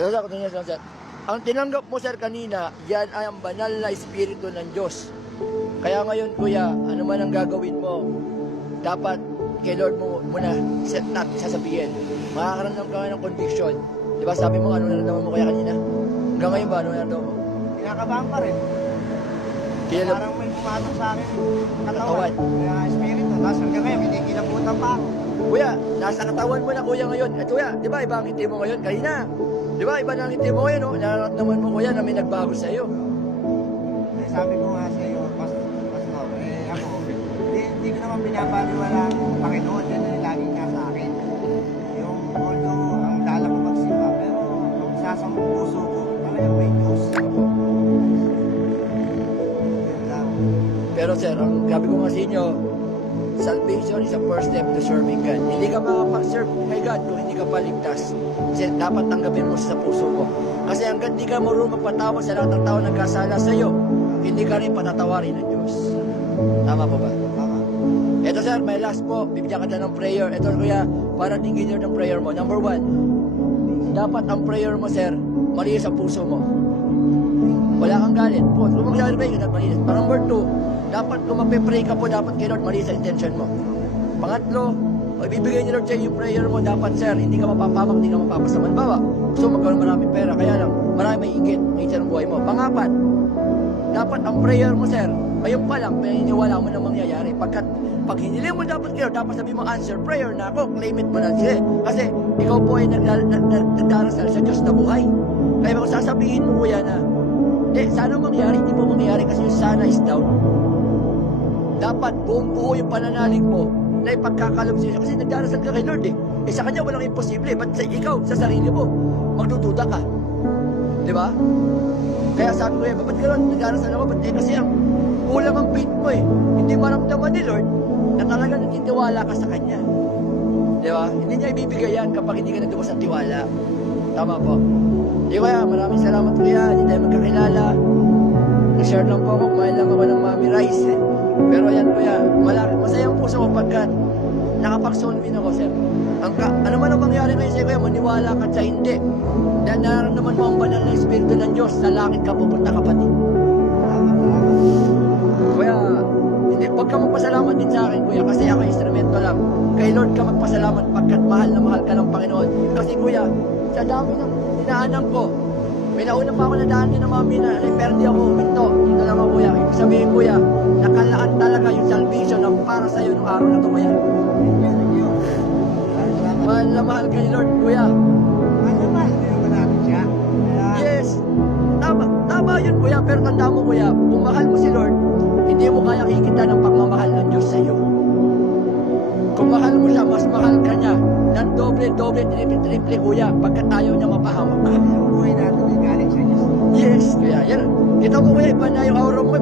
Pero sa continuous lang, sir. Ang tinanggap mo, sir, kanina, yan ay ang banal na espiritu ng Diyos. Kaya ngayon, kuya, ano man ang gagawin mo, dapat kay Lord mo muna set up, sasabihin. Makakaramdam ka ng conviction. Di ba sabi mo, ano naramdaman mo kaya kanina? Hanggang ngayon ba, ano naramdaman mo? Kinakabahan pa rin. Kaya Parang may pumatok sa akin katawan. Katawan. Kaya espiritu. Tapos hanggang ngayon, kinikilabutan pa ako. kuya, nasa katawan mo na, kuya, ngayon. At kuya, di ba iba ang ngiti mo ngayon? Kanina. Di ba iba na ang ngiti mo ngayon, oh? Nararamdaman mo, kuya, na may nagbago sa iyo. Eh, sabi ko nga sa iyo, Pastor, ako, hindi ko naman pinapaniwala ang Panginoon. Yan ay laging nasa akin. Yung although ang dala ko magsimba, pero kung sasang puso ko, talagang may Diyos. Yun lang. Pero sir, ang gabi ko nga sa inyo, salvation is a first step to serving God. Hindi ka makapag-serve kay God kung hindi ka paligtas. Kasi dapat tanggapin mo sa puso mo. Kasi hanggang hindi ka marunong magpatawad sa lahat ng tao nagkasala sa iyo, hindi ka rin patatawarin ng Diyos. Tama po ba? Tama. Ito sir, may last po. Bibigyan ka na ng prayer. Ito kuya, para tingin ng prayer mo. Number 1, dapat ang prayer mo sir, malinis sa puso mo. Wala kang galit po. Kung magsasabi ka, malinis. Para number 2, dapat kung magpe-pray ka po, dapat kay Lord malinis sa intention mo. Pangatlo, o ibibigay ni Lord sa'yo yung prayer mo, dapat sir, hindi ka mapapamak, hindi ka mapapasaman. Bawa, gusto mo magkaroon maraming pera, kaya lang, marami may ingit ng buhay mo. Pangapat, dapat ang prayer mo sir, ngayon pa lang, pininiwala mo na mangyayari. Pagkat, pag hinili mo dapat kayo, dapat sabi mo, answer prayer na ako, claim it mo na siya. Kasi, ikaw po ay nagdarasal sa Diyos na buhay. Kaya kung sasabihin mo kuya na, sana mangyari, hindi po mangyayari kasi yung sana is down. Dapat buong buo yung pananalig mo na ipagkakalob sa iyo. Kasi nagdarasal ka kay Lord eh. Sa kanya walang imposible. Ba't sa ikaw, sa sarili mo, magdududa ka? Di ba? Kaya sabi ko ba't ka Lord, nagdarasal ako? Ba't kasi ang kulang ang faith mo eh. Hindi maramdaman ni Lord na talaga nagtitiwala ka sa kanya. Di ba? Hindi niya ibibigay yan kapag hindi ka nagdubos ng tiwala. Tama po. Di kaya, maraming salamat kuya. Hindi tayo magkakilala. Nag-share lang po ako, kumain lang ako ng Mami Rice eh. Pero yan kuya, masayang puso ko pagkat nakapag-soul win ako sir. Ano man ang mangyari ngayon sa'yo kuya, maniwala ka sa hindi. Dahil nararamdaman mo ang banal na espiritu ng Diyos, sa langit ka pupunta kapatid. Kuya, hindi, huwag ka magpasalamat din sa akin kuya, kasi ako instrumento lang. Kay Lord ka magpasalamat pagkat mahal na mahal ka ng Panginoon. Kasi kuya, sa dami ng dinaanan ko, may nauna pa ako na daan din ng mami na pero di ako huminto. Dito lang ako kuya. Ibig sabihin kuya, nakalaan talaga yung salvation na para sa iyo nung araw na ito kuya. Mahal na mahal ka ni Lord kuya. Mahal ba natin siya? Yes. Tama yun kuya. Pero tanda mo kuya, kung mahal mo si Lord, hindi mo kaya kikita ng pagmamahal ng Diyos sa iyo. Kung mahal mo siya, mas mahal ka niya ng doble, triple kuya, pagkat ayaw niya mapahamak ka. Ang buhay natin ay galing sa Diyos. Yes, kuya. Yan. Kita mo kuya, iba na yung aura mo.